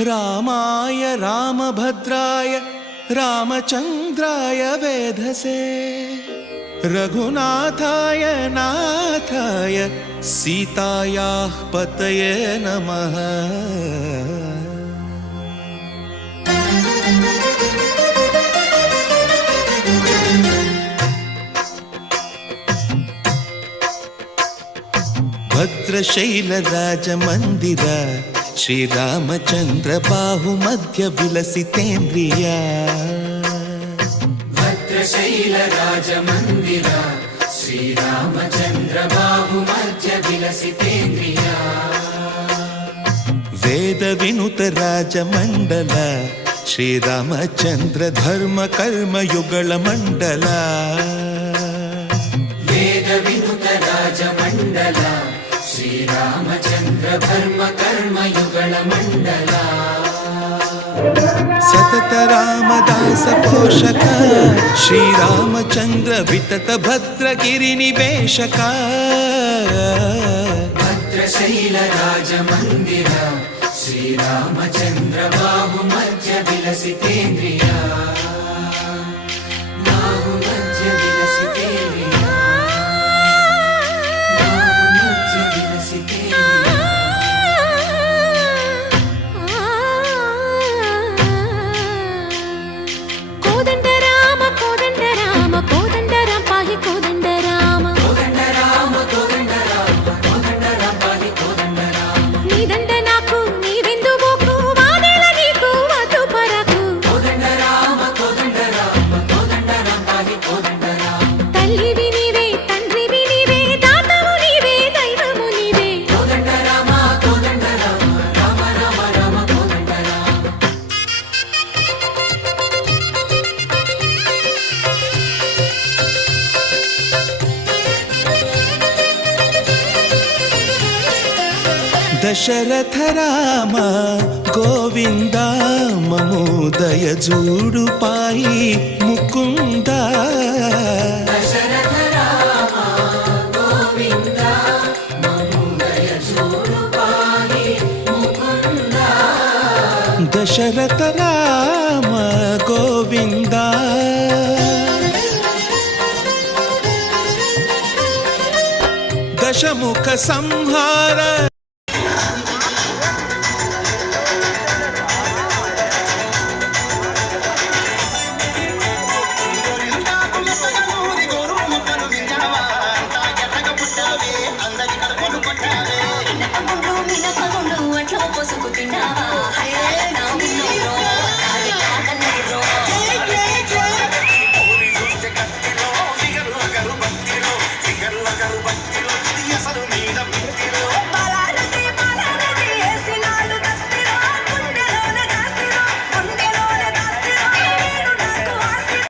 रामाय रामभद्राय रामचन्द्राय वेधसे रघुनाथाय नाथाय सीतायाः पतये नमः। भद्रशैलराजमन्दिर श्रीरामचन्द्र बाहुमध्य विलसितेन्द्रिया। भद्रशैलराजमन्दिर श्रीरामचन्द्र बाहुमध्य विलसितेन्द्रिया। वेदविनुत राजमण्डल श्रीरामचन्द्र धर्म कर्म युगल मण्डल। वेदविनुत राजमण्डल श्रीरामचन्द्र धर्म कर्म युगल मण्डल। सतत रामदास पोषक श्रीरामचन्द्र वितत भद्रगिरि निवेशक। भद्रशैल राजमन्दिर श्रीरामचन्द्र बाहुमध्य विलसितेन्द्रिया। बाहुमध्य विलसितेन्द्रिया। बाहुमध्य विलसितेन्द्रिया। कोदंड राम पाहि कोदंड राम। कोदंड राम पाहि कोदंड राम। नी दंड नाकु नीवेंदु बोकु वादेला नीकु वतु परकु। कोदंड राम पाहि कोदंड राम। तल्लिवि नीवे तंड्रिवि नीवे दातवु नीवे दैवमु नीवे। कोदंड राम राम राम राम कोदंड राम। दशरथ राम गोविंद ममोदय जूडु पाई मुकुंद। दशरथ राम गोविंद ममोदय जूडु पाहि मुकुंद। दशरथ राम गोविंद दशमुख संहार। మినపగుండు అట్లో పొసుకు తిన్నావా